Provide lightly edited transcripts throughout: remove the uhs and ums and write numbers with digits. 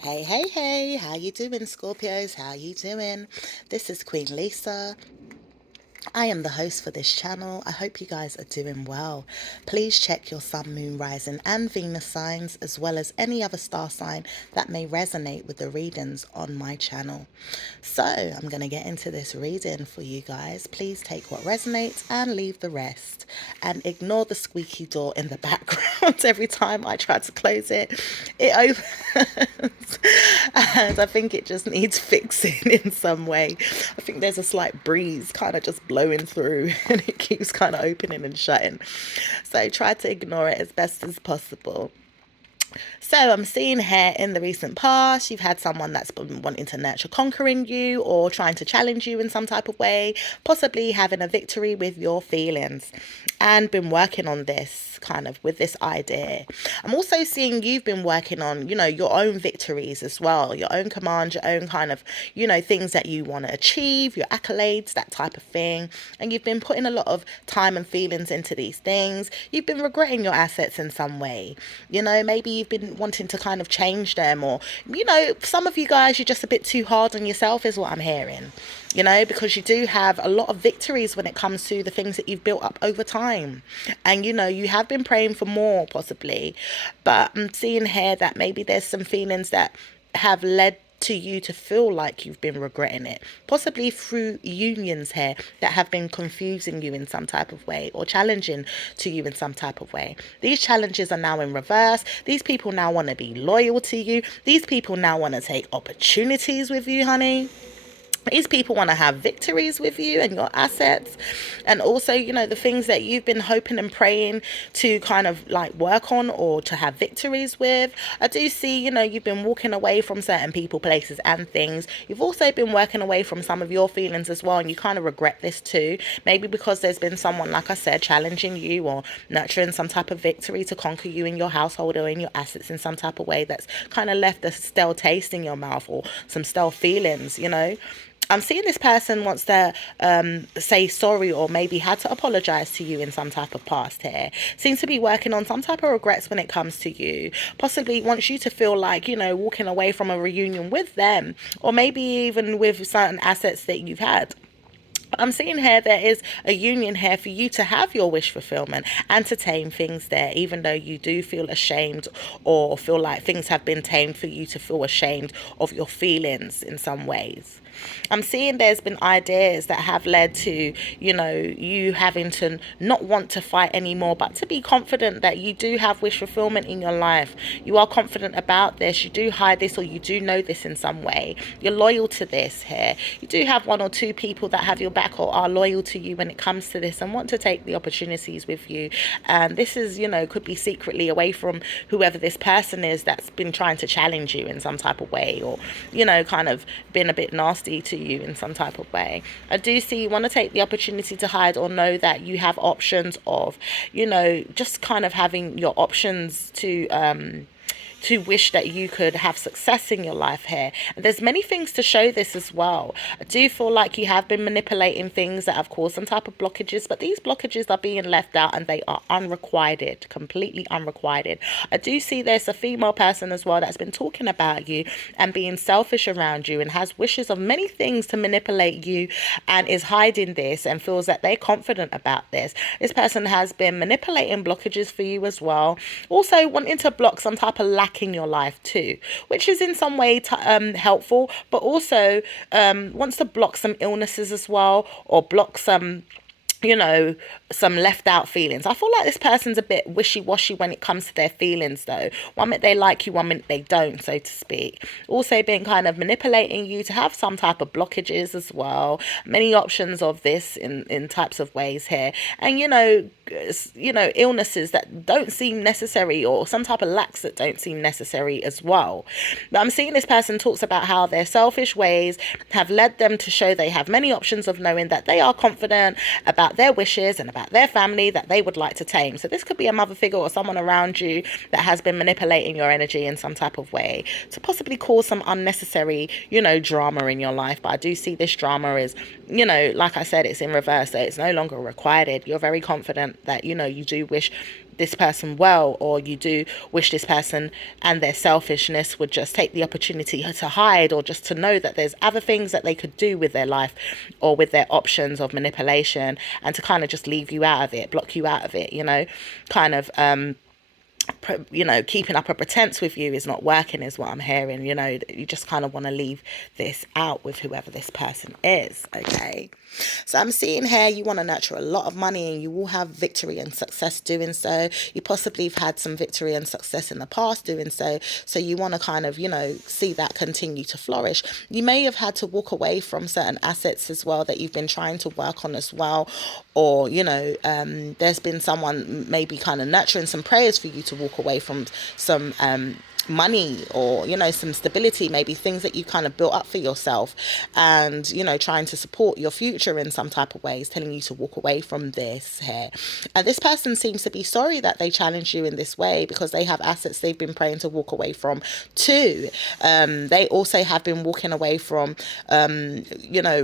Hey, hey, hey, how you doing, Scorpios? How you doing? This is Queen Lisa. I am the host for this channel. I hope you guys are doing well. Please check your sun, moon, rising, and Venus signs, as well as any other star sign that may resonate with the readings on my channel. So, I'm going to get into this reading for you guys. Please take what resonates and leave the rest. And ignore the squeaky door in the background every time I try to close it. It opens. And I think it just needs fixing in some way. I think there's a slight breeze kind of just blowing through and it keeps kind of opening and shutting. So try to ignore it as best as possible. So I'm seeing here in the recent past, you've had someone that's been wanting to nurture conquering you or trying to challenge you in some type of way, possibly having a victory with your feelings and been working on this kind of with this idea. I'm also seeing you've been working on, your own victories as well, your own commands, your own kind of, things that you want to achieve, your accolades, that type of thing. And you've been putting a lot of time and feelings into these things. You've been regretting your assets in some way. Maybe you've been wanting to kind of change them, or, some of you guys, you're just a bit too hard on yourself, is what I'm hearing. Because you do have a lot of victories when it comes to the things that you've built up over time. And, you have been praying for more, possibly. But I'm seeing here that maybe there's some feelings that have led to you to feel like you've been regretting it, possibly through unions here that have been confusing you in some type of way or challenging to you in some type of way. These challenges are now in reverse. These people now want to be loyal to you. These people now want to take opportunities with you, honey. These people want to have victories with you and your assets. And also, the things that you've been hoping and praying to kind of like work on or to have victories with. I do see, you've been walking away from certain people, places, and things. You've also been working away from some of your feelings as well. And you kind of regret this too. Maybe because there's been someone, like I said, challenging you or nurturing some type of victory to conquer you in your household or in your assets in some type of way that's kind of left a stale taste in your mouth or some stale feelings. I'm seeing this person wants to say sorry or maybe had to apologize to you in some type of past here. Seems to be working on some type of regrets when it comes to you. Possibly wants you to feel like, walking away from a reunion with them or maybe even with certain assets that you've had. I'm seeing here there is a union here for you to have your wish fulfillment and to tame things there, even though you do feel ashamed or feel like things have been tamed for you to feel ashamed of your feelings in some ways. I'm seeing there's been ideas that have led to, you having to not want to fight anymore, but to be confident that you do have wish fulfillment in your life. You are confident about this. You do hide this or you do know this in some way. You're loyal to this here. You do have one or two people that have your back or are loyal to you when it comes to this and want to take the opportunities with you. And this is, could be secretly away from whoever this person is that's been trying to challenge you in some type of way or, kind of been a bit nasty to you in some type of way. I do see you want to take the opportunity to hide or know that you have options of, just kind of having your options to wish that you could have success in your life here. And there's many things to show this as well. I do feel like you have been manipulating things that have caused some type of blockages, but these blockages are being left out and they are unrequited, completely unrequited. I do see there's a female person as well that's been talking about you and being selfish around you and has wishes of many things to manipulate you and is hiding this and feels that they're confident about this. This person has been manipulating blockages for you as well. Also wanting to block some type of lack in your life too, which is in some way helpful, but also wants to block some illnesses as well or block some some left out feelings. I feel like this person's a bit wishy-washy when it comes to their feelings though. One minute they like you, one minute they don't, so to speak. Also been kind of manipulating you to have some type of blockages as well. Many options of this in types of ways here. And illnesses that don't seem necessary or some type of lacks that don't seem necessary as well. But I'm seeing this person talks about how their selfish ways have led them to show they have many options of knowing that they are confident about their wishes and about their family that they would like to tame. So this could be a mother figure or someone around you that has been manipulating your energy in some type of way to possibly cause some unnecessary, drama in your life. But I do see this drama is, like I said, it's in reverse. So it's no longer requited. You're very confident that, you do wish this person well, or you do wish this person and their selfishness would just take the opportunity to hide, or just to know that there's other things that they could do with their life or with their options of manipulation, and to kind of just leave you out of it, block you out of it, kind of keeping up a pretense with you is not working, is what I'm hearing. You just kind of want to leave this out with whoever this person is. Okay. So I'm seeing here you want to nurture a lot of money, and you will have victory and success doing so. You possibly have had some victory and success in the past doing so. So you want to kind of, see that continue to flourish. You may have had to walk away from certain assets as well that you've been trying to work on as well. Or, there's been someone maybe kind of nurturing some prayers for you to walk away from some money, or some stability, maybe things that you kind of built up for yourself, and trying to support your future in some type of ways, telling you to walk away from this here. And this person seems to be sorry that they challenged you in this way, because they have assets they've been praying to walk away from too. They also have been walking away from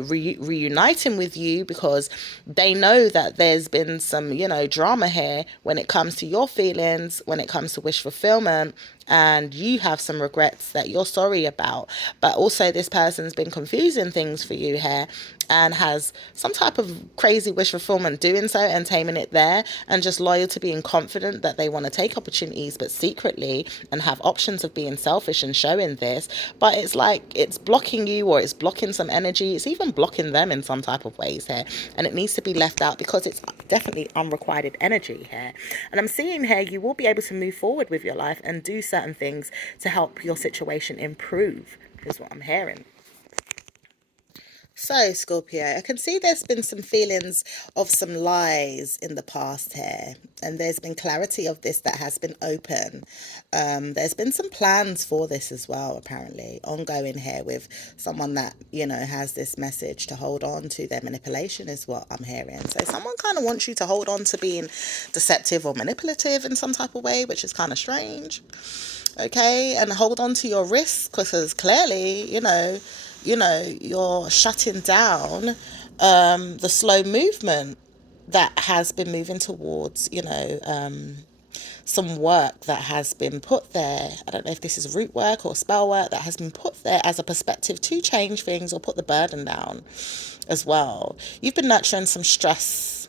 reuniting with you, because they know that there's been some drama here when it comes to your feelings, when it comes to wish fulfillment, and you have some regrets that you're sorry about. But also this person's been confusing things for you here, and has some type of crazy wish fulfillment doing so and taming it there, and just loyal to being confident that they want to take opportunities, but secretly, and have options of being selfish and showing this. But it's like it's blocking you, or it's blocking some energy. It's even blocking them in some type of ways here, and it needs to be left out, because it's definitely unrequited energy here. And I'm seeing here you will be able to move forward with your life and do certain things to help your situation improve, is what I'm hearing. So, Scorpio, I can see there's been some feelings of some lies in the past here, and there's been clarity of this that has been open. There's been some plans for this as well, apparently, ongoing here with someone that, has this message to hold on to their manipulation, is what I'm hearing. So, someone kind of wants you to hold on to being deceptive or manipulative in some type of way, which is kind of strange. Okay, and hold on to your risks, because clearly, you're shutting down the slow movement that has been moving towards, some work that has been put there. I don't know if this is root work or spell work that has been put there as a perspective to change things or put the burden down as well. You've been nurturing some stress,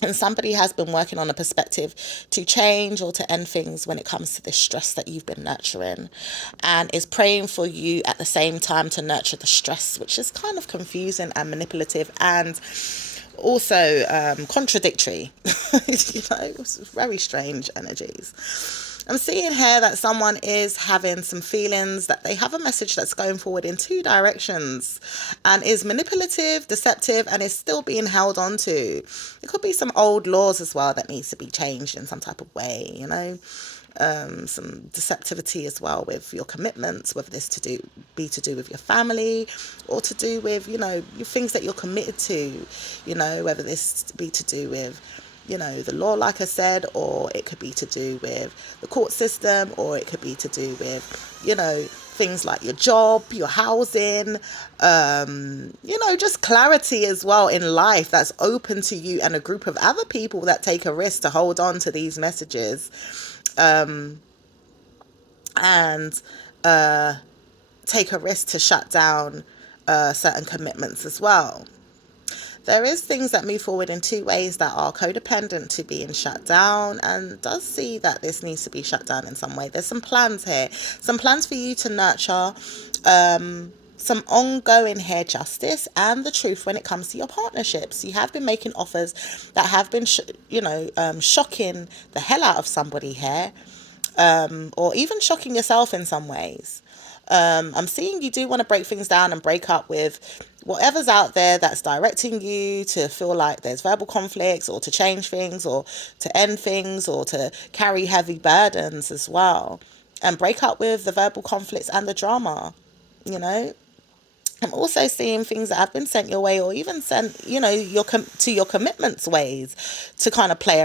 and somebody has been working on a perspective to change or to end things when it comes to this stress that you've been nurturing, and is praying for you at the same time to nurture the stress, which is kind of confusing and manipulative, and also contradictory. It's very strange energies. I'm seeing here that someone is having some feelings that they have a message that's going forward in two directions, and is manipulative, deceptive, and is still being held on to. It could be some old laws as well that needs to be changed in some type of way, some deceptivity as well with your commitments, whether this be to do with your family, or to do with, things that you're committed to, whether this be to do with, the law, like I said, or it could be to do with the court system, or it could be to do with, things like your job, your housing, just clarity as well in life that's open to you, and a group of other people that take a risk to hold on to these messages, and take a risk to shut down certain commitments as well. There is things that move forward in two ways that are codependent to being shut down, and does see that this needs to be shut down in some way. There's some plans here, some plans for you to nurture some ongoing hair justice and the truth when it comes to your partnerships. You have been making offers that have been, shocking the hell out of somebody here, or even shocking yourself in some ways. I'm seeing you do want to break things down and break up with whatever's out there that's directing you to feel like there's verbal conflicts, or to change things, or to end things, or to carry heavy burdens as well. And break up with the verbal conflicts and the drama, I'm also seeing things that have been sent your way, or even sent, your commitments ways, to kind of play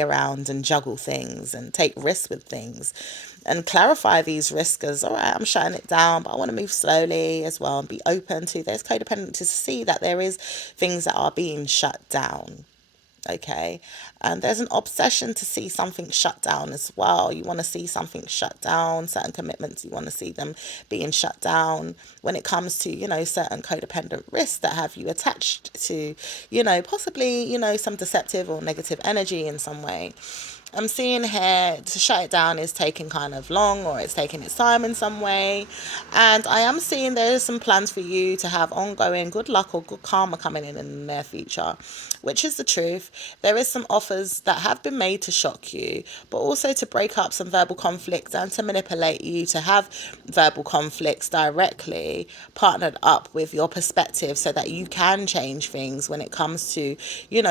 around and juggle things and take risks with things, and clarify these risks as, all right, I'm shutting it down, but I want to move slowly as well, and be open to, there's codependent to see that there is things that are being shut down. Okay. And there's an obsession to see something shut down as well. You want to see something shut down, certain commitments, you want to see them being shut down when it comes to, certain codependent risks that have you attached to, possibly, some deceptive or negative energy in some way. I'm seeing here to shut it down is taking kind of long, or it's taking its time in some way. And I am seeing there's some plans for you to have ongoing good luck or good karma coming in the near future, which is the truth. There is some offers that have been made to shock you, but also to break up some verbal conflicts and to manipulate you to have verbal conflicts directly partnered up with your perspective so that you can change things when it comes to,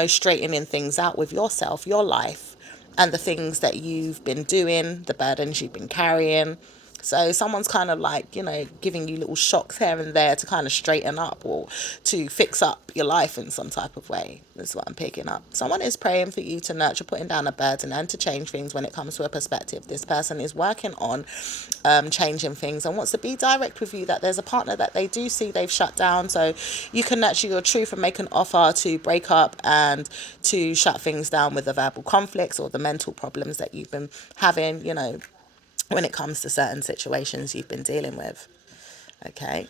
straightening things out with yourself, your life, and the things that you've been doing, the burdens you've been carrying. So someone's kind of like, giving you little shocks here and there to kind of straighten up or to fix up your life in some type of way. That's what I'm picking up. Someone is praying for you to nurture, putting down a burden and to change things when it comes to a perspective. This person is working on changing things and wants to be direct with you that there's a partner that they do see they've shut down. So you can nurture your truth and make an offer to break up and to shut things down with the verbal conflicts or the mental problems that you've been having, when it comes to certain situations you've been dealing with. Okay.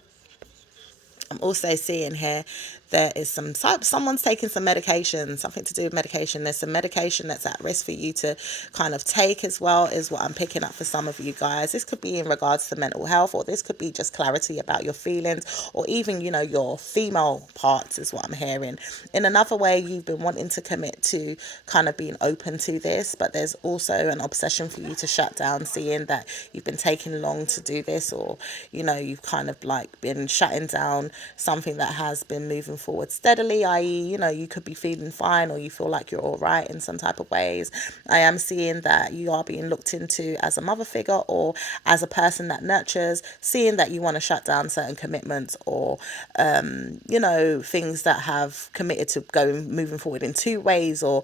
I'm also seeing here there is someone's taking some medication, something to do with medication. There's some medication that's at risk for you to kind of take as well, is what I'm picking up for some of you guys. This could be in regards to mental health, or this could be just clarity about your feelings, or even, your female parts is what I'm hearing. In another way, you've been wanting to commit to kind of being open to this, but there's also an obsession for you to shut down, seeing that you've been taking long to do this, or, you've kind of like been shutting down something that has been moving forward steadily, i.e., you could be feeling fine or you feel like you're all right in some type of ways. I am seeing that you are being looked into as a mother figure or as a person that nurtures, seeing that you want to shut down certain commitments or, things that have committed to moving forward in two ways, or,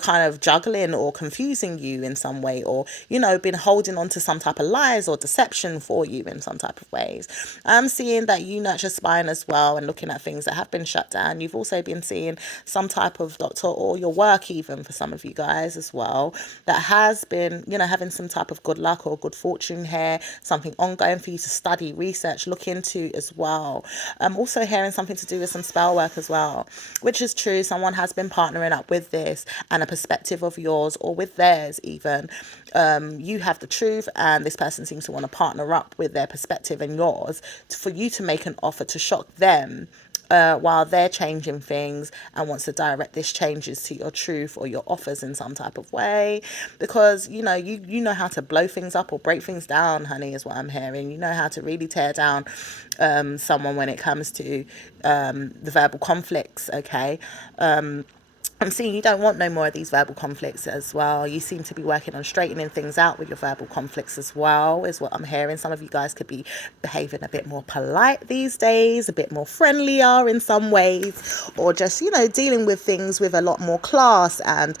kind of juggling or confusing you in some way, or, been holding on to some type of lies or deception for you in some type of ways. I'm seeing that you nurture spine as well and looking at things that have been shut down. You've also been seeing some type of doctor or your work, even for some of you guys as well, that has been, having some type of good luck or good fortune here, something ongoing for you to study, research, look into as well. I'm also hearing something to do with some spell work as well, which is true. Someone has been partnering up with this and a perspective of yours or with theirs even. You have the truth and this person seems to want to partner up with their perspective and yours for you to make an offer to shock them, while they're changing things and wants to direct this changes to your truth or your offers in some type of way, because you know how to blow things up or break things down, honey, is what I'm hearing. You know how to really tear down someone when it comes to the verbal conflicts. Okay. I'm seeing you don't want no more of these verbal conflicts as well. You seem to be working on straightening things out with your verbal conflicts as well, is what I'm hearing. Some of you guys could be behaving a bit more polite these days, a bit more friendlier in some ways, or just, dealing with things with a lot more class and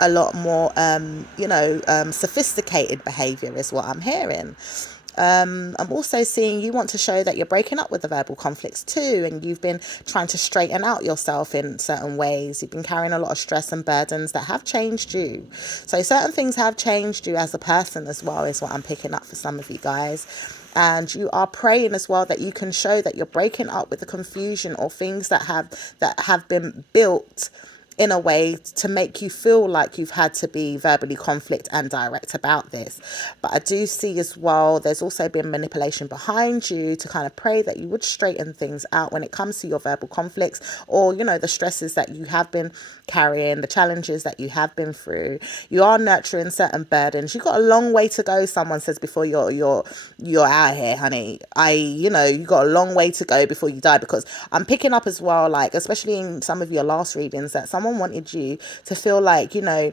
a lot more, sophisticated behavior is what I'm hearing. I'm also seeing you want to show that you're breaking up with the verbal conflicts too, and you've been trying to straighten out yourself in certain ways. You've been carrying a lot of stress and burdens that have changed you. So certain things have changed you as a person as well, is what I'm picking up for some of you guys. And you are praying as well that you can show that you're breaking up with the confusion or things that have been built in a way to make you feel like you've had to be verbally conflict and direct about this. But I do see as well, there's also been manipulation behind you to kind of pray that you would straighten things out when it comes to your verbal conflicts, or, the stresses that you have been carrying, the challenges that you have been through. You are nurturing certain burdens. You've got a long way to go, someone says, before you're out here, honey. You got a long way to go before you die, because I'm picking up as well, like, especially in some of your last readings, that someone wanted you to feel like, there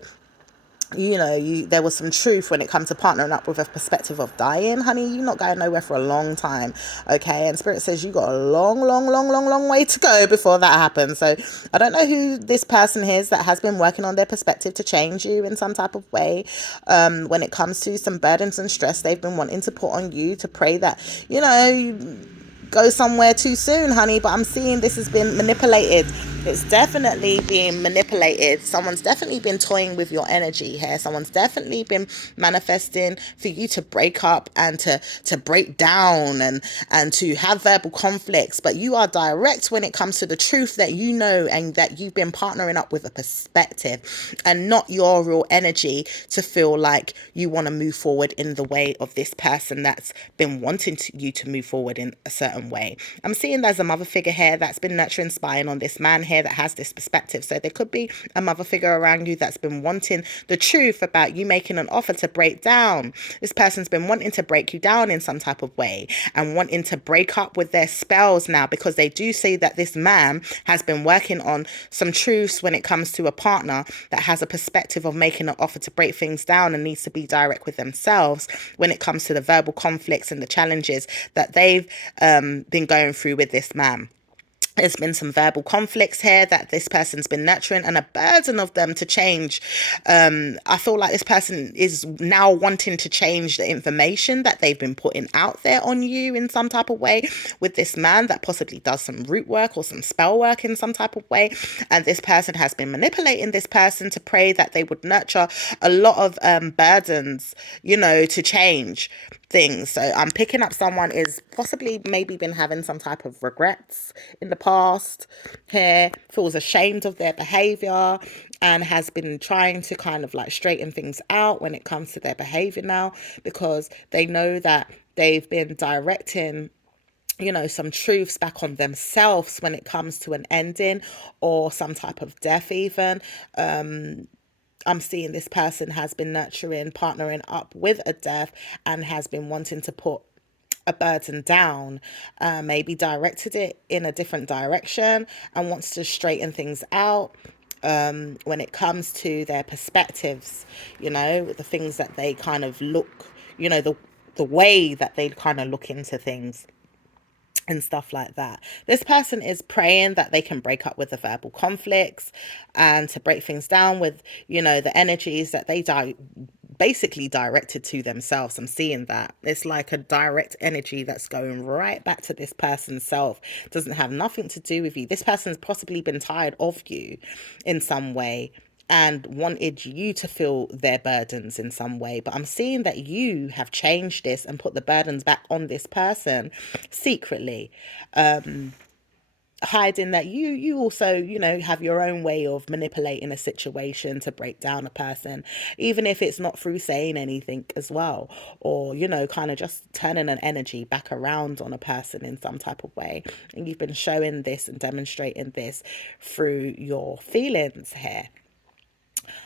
was some truth when it comes to partnering up with a perspective of dying, honey. You're not going nowhere for a long time, okay? And Spirit says you got a long way to go before that happens. So I don't know who this person is that has been working on their perspective to change you in some type of way, when it comes to some burdens and stress they've been wanting to put on you, to pray that, go somewhere too soon, honey. But I'm seeing this has been manipulated. It's definitely being manipulated. Someone's definitely been toying with your energy here. Someone's definitely been manifesting for you to break up and to break down and to have verbal conflicts. But you are direct when it comes to the truth that you know, and that you've been partnering up with a perspective and not your real energy to feel like you want to move forward in the way of this person that's been wanting you to move forward in a certain way. I'm seeing there's a mother figure here that's been nurturing, spying on this man here that has this perspective. So there could be a mother figure around you that's been wanting the truth about you making an offer to break down. This person's been wanting to break you down in some type of way and wanting to break up with their spells now, because they do see that this man has been working on some truths when it comes to a partner that has a perspective of making an offer to break things down and needs to be direct with themselves when it comes to the verbal conflicts and the challenges that they've been going through with this man. There's been some verbal conflicts here that this person's been nurturing, and a burden of them to change. I feel like this person is now wanting to change the information that they've been putting out there on you in some type of way with this man that possibly does some root work or some spell work in some type of way. And this person has been manipulating this person to pray that they would nurture a lot of burdens, to change things. So I'm picking up someone is possibly maybe been having some type of regrets in the past here, feels ashamed of their behavior, and has been trying to kind of like straighten things out when it comes to their behavior now, because they know that they've been directing some truths back on themselves when it comes to an ending or some type of death even. I'm seeing this person has been nurturing, partnering up with a death, and has been wanting to put a burden down, maybe directed it in a different direction and wants to straighten things out when it comes to their perspectives, the things that they kind of look, the way that they kind of look into things and stuff like that. This person is praying that they can break up with the verbal conflicts and to break things down with, the energies that they basically directed to themselves. I'm seeing that. It's like a direct energy that's going right back to this person's self. Doesn't have nothing to do with you. This person's possibly been tired of you in some way and wanted you to feel their burdens in some way. But I'm seeing that you have changed this and put the burdens back on this person secretly, hiding that you also have your own way of manipulating a situation to break down a person, even if it's not through saying anything as well, or kind of just turning an energy back around on a person in some type of way. And you've been showing this and demonstrating this through your feelings here.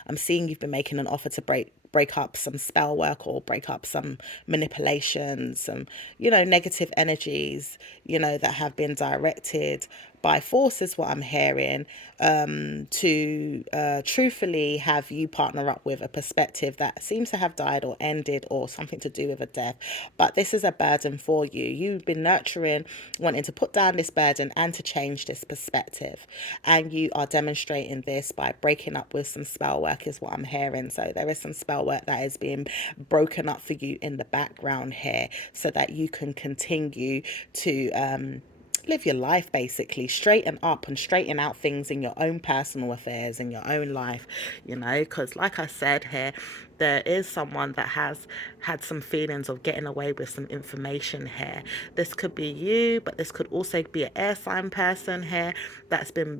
I'm seeing you've been making an offer to break up some spell work or break up some manipulation, some, negative energies, that have been directed by force is what I'm hearing, to truthfully have you partner up with a perspective that seems to have died or ended or something to do with a death. But this is a burden for you. You've been nurturing, wanting to put down this burden and to change this perspective. And you are demonstrating this by breaking up with some spell work is what I'm hearing. So there is some spell work that is being broken up for you in the background here so that you can continue to live your life, basically straighten up and straighten out things in your own personal affairs, in your own life, because like I said here, there is someone that has had some feelings of getting away with some information here. This could be you, but this could also be an air sign person here that's been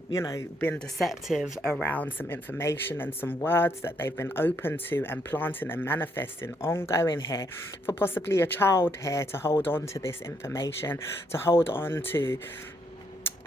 been deceptive around some information and some words that they've been open to and planting and manifesting ongoing here for possibly a child here to hold on to this information, to hold on to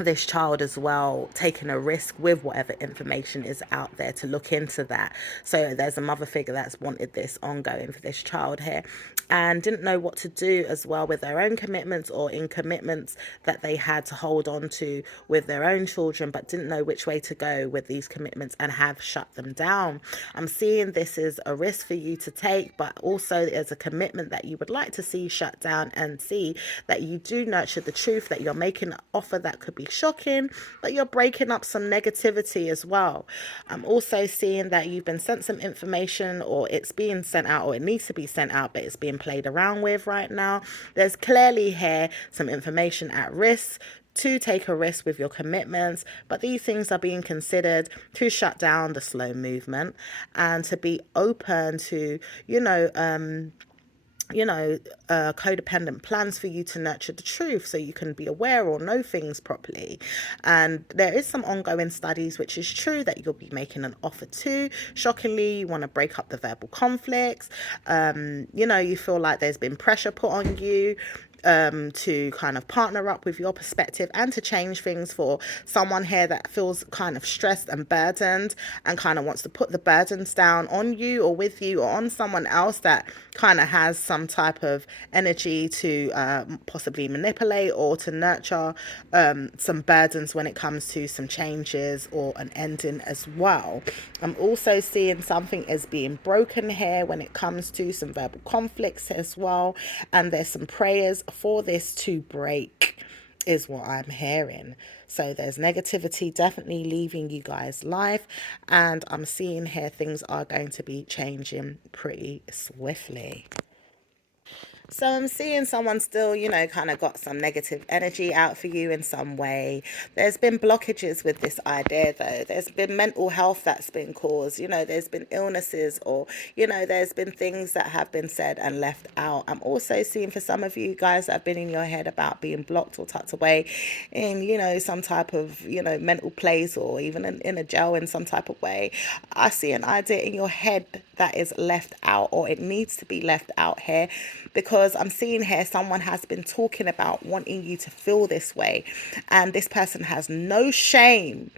this child as well, taking a risk with whatever information is out there to look into that. So there's a mother figure that's wanted this ongoing for this child here and didn't know what to do as well with their own commitments or in commitments that they had to hold on to with their own children, but didn't know which way to go with these commitments and have shut them down. I'm seeing this is a risk for you to take, but also there's a commitment that you would like to see shut down, and see that you do nurture the truth, that you're making an offer that could be shocking, but you're breaking up some negativity as well. I'm also seeing that you've been sent some information, or it's being sent out, or it needs to be sent out, but it's being played around with right now. There's clearly here some information at risk, to take a risk with your commitments, but these things are being considered to shut down the slow movement and to be open to, codependent plans for you to nurture the truth so you can be aware or know things properly. And there is some ongoing studies, which is true, that you'll be making an offer to. Shockingly, you want to break up the verbal conflicts. You feel like there's been pressure put on you to kind of partner up with your perspective and to change things for someone here that feels kind of stressed and burdened and kind of wants to put the burdens down on you or with you or on someone else that kind of has some type of energy to possibly manipulate or to nurture some burdens when it comes to some changes or an ending as well. I'm also seeing something as being broken here when it comes to some verbal conflicts as well, and there's some prayers for this to break is what I'm hearing. So there's negativity definitely leaving you guys' life, and I'm seeing here things are going to be changing pretty swiftly. So I'm seeing someone still, kind of got some negative energy out for you in some way. There's been blockages with this idea, though. There's been mental health that's been caused. There's been illnesses, or, there's been things that have been said and left out. I'm also seeing for some of you guys that have been in your head about being blocked or tucked away in, some type of, mental place, or even in a jail in some type of way. I see an idea in your head that is left out, or it needs to be left out here, because I'm seeing here someone has been talking about wanting you to feel this way, and this person has no shame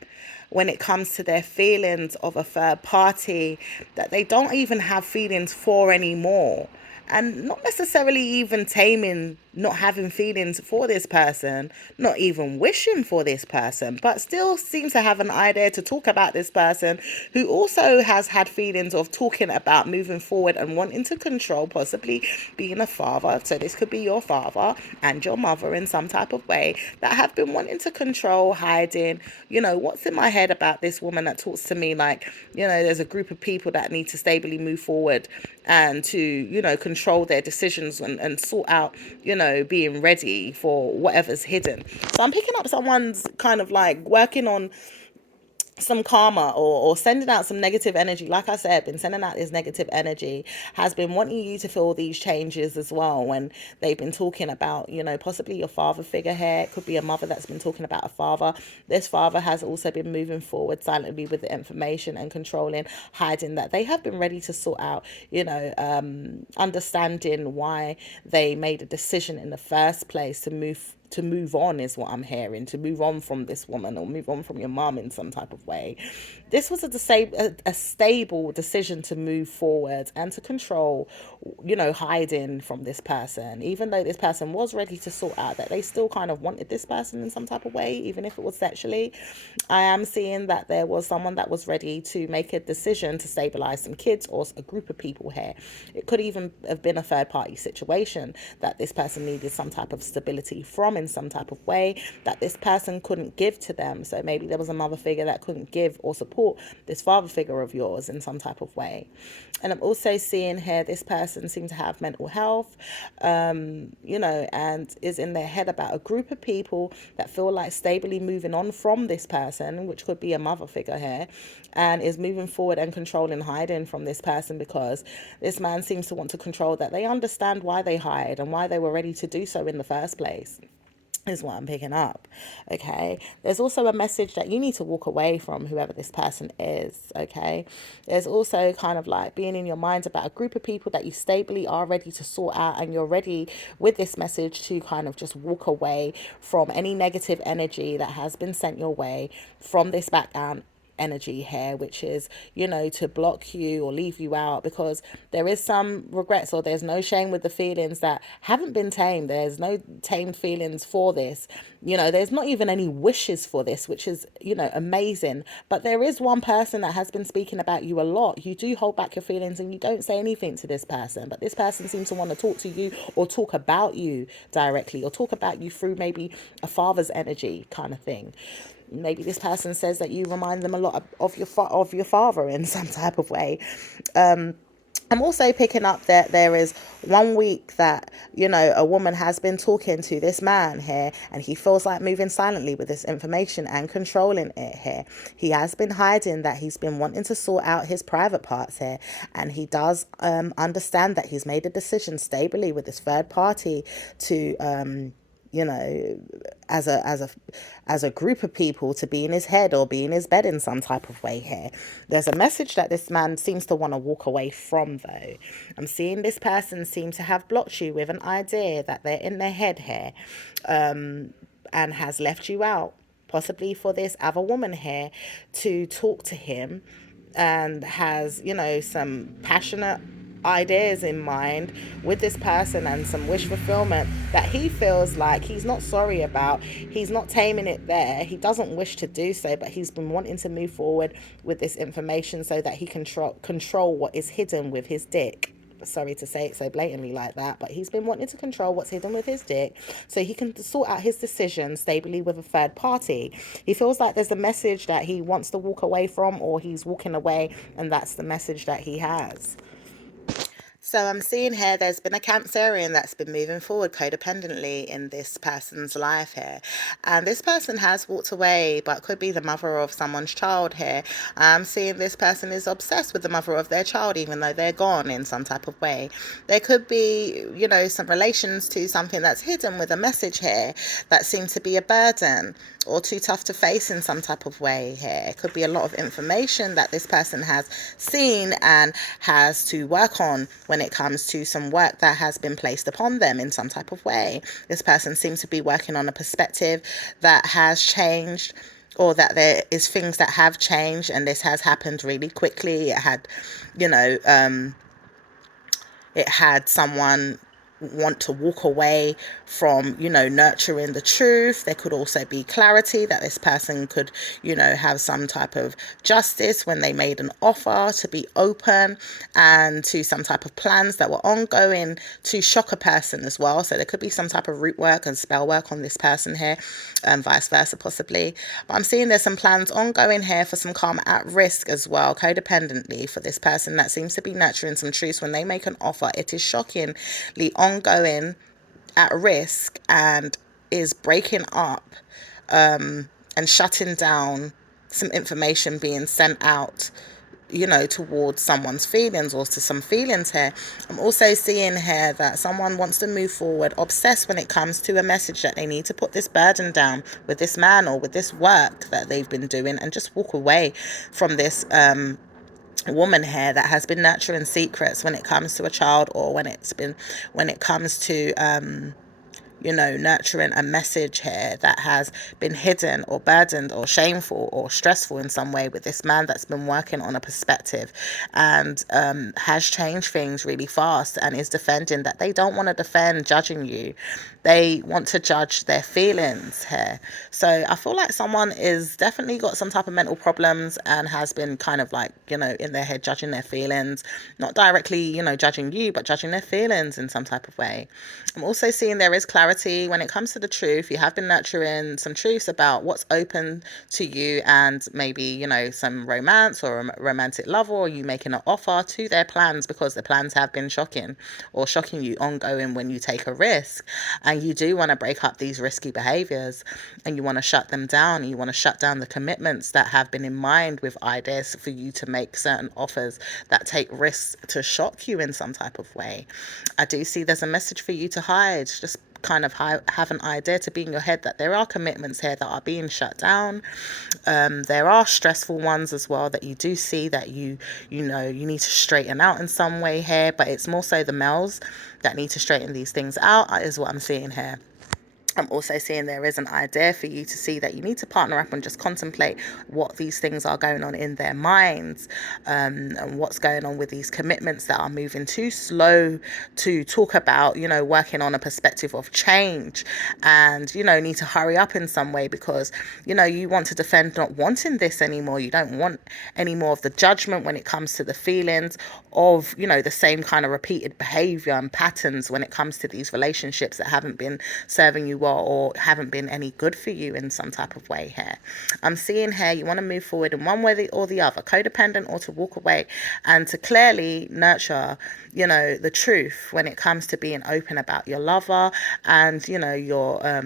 when it comes to their feelings of a third party that they don't even have feelings for anymore, and not necessarily even taming not having feelings for this person, not even wishing for this person, but still seems to have an idea to talk about this person who also has had feelings of talking about moving forward and wanting to control, possibly being a father. So this could be your father and your mother in some type of way, that have been wanting to control, hiding. What's in my head about this woman that talks to me like, there's a group of people that need to stably move forward and to, control their decisions and sort out, being ready for whatever's hidden. So I'm picking up someone's kind of like working on some karma, or sending out some negative energy. Like I said, been sending out this negative energy, has been wanting you to feel these changes as well, when they've been talking about, possibly your father figure here. It could be a mother that's been talking about a father. This father has also been moving forward silently with the information and controlling, hiding that they have been ready to sort out, understanding why they made a decision in the first place to move on, is what I'm hearing, to move on from this woman or move on from your mom in some type of way. This was a stable decision to move forward and to control, hiding from this person, even though this person was ready to sort out that they still kind of wanted this person in some type of way, even if it was sexually. I am seeing that there was someone that was ready to make a decision to stabilize some kids or a group of people here. It could even have been a third party situation that this person needed some type of stability from in some type of way that this person couldn't give to them. So maybe there was a mother figure that couldn't give or support this father figure of yours in some type of way. And I'm also seeing here this person seems to have mental health, and is in their head about a group of people that feel like stably moving on from this person, which could be a mother figure here, and is moving forward and controlling, hiding from this person, because this man seems to want to control that they understand why they hide and why they were ready to do so in the first place, is what I'm picking up. Okay, there's also a message that you need to walk away from whoever this person is. Okay, there's also kind of like being in your mind about a group of people that you stably are ready to sort out, and you're ready with this message to kind of just walk away from any negative energy that has been sent your way from this background energy here, which is, you know, to block you or leave you out, because there is some regrets, or there's no shame with the feelings that haven't been tamed. There's no tamed feelings for this. You know, there's not even any wishes for this, which is, you know, amazing. But there is one person that has been speaking about you a lot. You do hold back your feelings and you don't say anything to this person, but this person seems to want to talk to you or talk about you directly, or talk about you through maybe a father's energy kind of thing. Maybe this person says that you remind them a lot of your father in some type of way. I'm also picking up that there is 1 week that, you know, a woman has been talking to this man here, and he feels like moving silently with this information and controlling it here. He has been hiding that he's been wanting to sort out his private parts here, and he does understand that he's made a decision stably with this third party to you know, as a group of people, to be in his head or be in his bed in some type of way here. There's a message that this man seems to want to walk away from, though. I'm seeing this person seem to have blocked you with an idea that they're in their head here, and has left you out, possibly for this other woman here to talk to him, and has, you know, some passionate ideas in mind with this person and some wish fulfillment that he feels like he's not sorry about. He's not taming it there. He doesn't wish to do so, but he's been wanting to move forward with this information so that he can control what is hidden with his dick. Sorry to say it so blatantly like that, but he's been wanting to control what's hidden with his dick so he can sort out his decision stably with a third party. He feels like there's a message that he wants to walk away from, or he's walking away, and that's the message that he has. So I'm seeing here there's been a Cancerian that's been moving forward codependently in this person's life here. And this person has walked away, but could be the mother of someone's child here. I'm seeing this person is obsessed with the mother of their child, even though they're gone in some type of way. There could be, you know, some relations to something that's hidden with a message here that seems to be a burden or too tough to face in some type of way here. It could be a lot of information that this person has seen and has to work on when it comes to some work that has been placed upon them in some type of way. This person seems to be working on a perspective that has changed, or that there is things that have changed, and this has happened really quickly. It had, you know, it had someone want to walk away from, you know, nurturing the truth. There could also be clarity that this person could, you know, have some type of justice when they made an offer to be open, and to some type of plans that were ongoing to shock a person as well. So there could be some type of root work and spell work on this person here, and vice versa possibly. But I'm seeing there's some plans ongoing here for some karma at risk as well, codependently, for this person that seems to be nurturing some truths when they make an offer. It is shockingly ongoing at risk, and is breaking up and shutting down some information being sent out, you know, towards someone's feelings or to some feelings here. I'm also seeing here that someone wants to move forward, obsessed when it comes to a message that they need to put this burden down with this man or with this work that they've been doing, and just walk away from this woman here that has been nurturing secrets when it comes to a child, or when it comes to you know, nurturing a message here that has been hidden or burdened or shameful or stressful in some way with this man that's been working on a perspective, and has changed things really fast, and is defending that they don't want to defend judging you. They want to judge their feelings here. So I feel like someone is definitely got some type of mental problems, and has been kind of like, you know, in their head judging their feelings, not directly, you know, judging you, but judging their feelings in some type of way. I'm also seeing there is clarity when it comes to the truth. You have been nurturing some truths about what's open to you, and maybe, you know, some romance or a romantic love, or you making an offer to their plans, because the plans have been shocking or shocking you ongoing when you take a risk, and you do want to break up these risky behaviors, and you want to shut them down, and you want to shut down the commitments that have been in mind with ideas for you to make certain offers that take risks to shock you in some type of way. I do see there's a message for you to hide. Just kind of have an idea to be in your head that there are commitments here that are being shut down. There are stressful ones as well that you do see that you know you need to straighten out in some way here, but it's more so the males that need to straighten these things out, is what I'm seeing here. I'm also seeing there is an idea for you to see that you need to partner up and just contemplate what these things are going on in their minds, and what's going on with these commitments that are moving too slow to talk about, working on a perspective of change, and, need to hurry up in some way because, you want to defend not wanting this anymore. You don't want any more of the judgment when it comes to the feelings of, the same kind of repeated behavior and patterns when it comes to these relationships that haven't been serving you well or haven't been any good for you in some type of way here. I'm seeing here you want to move forward in one way or the other, codependent or to walk away, and to clearly nurture, the truth when it comes to being open about your lover and, your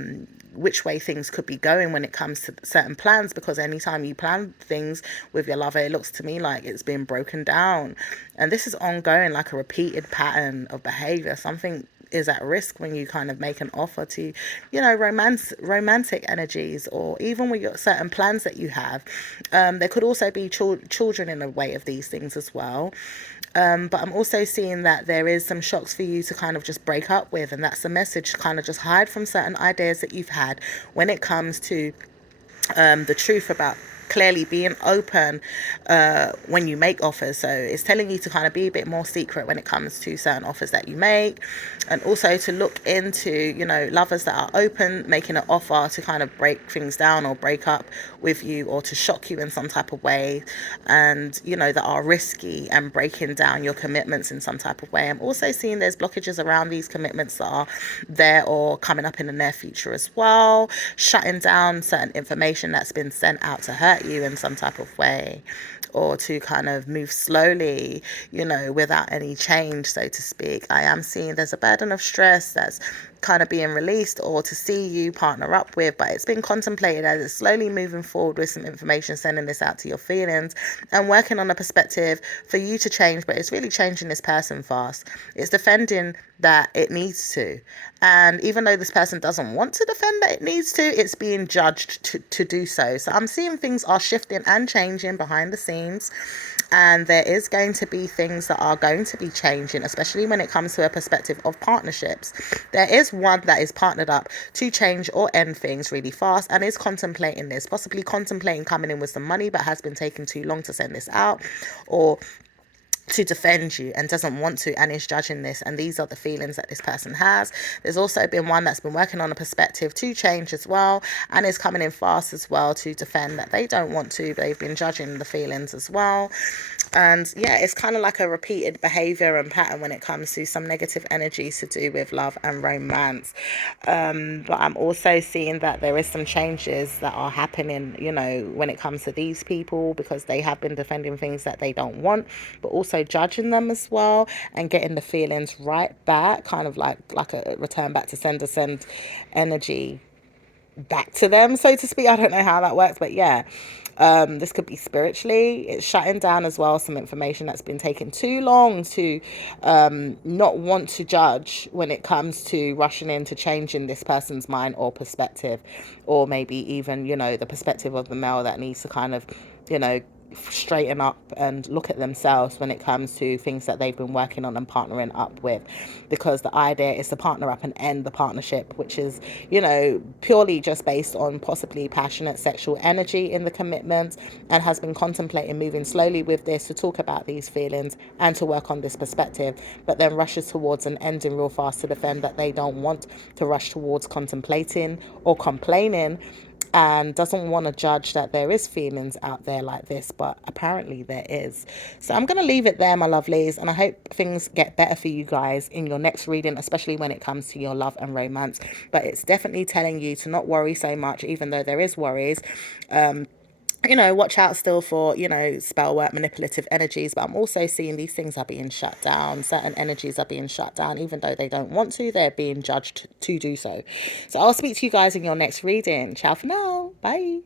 which way things could be going when it comes to certain plans, because anytime you plan things with your lover, it looks to me like it's been broken down, and this is ongoing, like a repeated pattern of behavior. Something is at risk when you kind of make an offer to, romantic energies, or even with your certain plans that you have. There could also be children in the way of these things as well. But I'm also seeing that there is some shocks for you to kind of just break up with, and that's the message, to kind of just hide from certain ideas that you've had when it comes to the truth about clearly being open when you make offers. So it's telling you to kind of be a bit more secret when it comes to certain offers that you make, and also to look into, lovers that are open making an offer to kind of break things down or break up with you or to shock you in some type of way, and, that are risky and breaking down your commitments in some type of way. I'm also seeing there's blockages around these commitments that are there or coming up in the near future as well, shutting down certain information that's been sent out to hurt you in some type of way, or to kind of move slowly, without any change, so to speak. I am seeing there's a burden of stress that's kind of being released or to see you partner up with, but it's been contemplated as it's slowly moving forward with some information, sending this out to your feelings and working on a perspective for you to change. But it's really changing this person fast. It's defending that it needs to, and even though this person doesn't want to defend that it needs to, it's being judged to do so. So I'm seeing things are shifting and changing behind the scenes, and there is going to be things that are going to be changing, especially when it comes to a perspective of partnerships. There is one that is partnered up to change or end things really fast and is contemplating this, possibly contemplating coming in with some money, but has been taking too long to send this out, or to defend you and doesn't want to, and is judging this, and these are the feelings that this person has. There's also been one that's been working on a perspective to change as well, and is coming in fast as well to defend that they don't want to, they've been judging the feelings as well. And yeah, it's kind of like a repeated behavior and pattern when it comes to some negative energies to do with love and romance. But I'm also seeing that there is some changes that are happening, when it comes to these people, because they have been defending things that they don't want, but also judging them as well, and getting the feelings right back, kind of like a return back to send energy back to them, so to speak. I don't know how that works, but yeah. This could be spiritually. It's shutting down as well some information that's been taken too long to not want to judge when it comes to rushing into changing this person's mind or perspective, or maybe even, the perspective of the male that needs to kind of, straighten up and look at themselves when it comes to things that they've been working on and partnering up with, because the idea is to partner up and end the partnership, which is, purely just based on possibly passionate sexual energy in the commitment, and has been contemplating moving slowly with this to talk about these feelings and to work on this perspective, but then rushes towards an ending real fast to defend that they don't want to rush towards contemplating or complaining, and doesn't want to judge that there is feelings out there like this, but apparently there is. So I'm going to leave it there, my lovelies, and I hope things get better for you guys in your next reading, especially when it comes to your love and romance. But it's definitely telling you to not worry so much, even though there is worries. Watch out still for, spell work, manipulative energies. But I'm also seeing these things are being shut down. Certain energies are being shut down, even though they don't want to. They're being judged to do so. So I'll speak to you guys in your next reading. Ciao for now. Bye.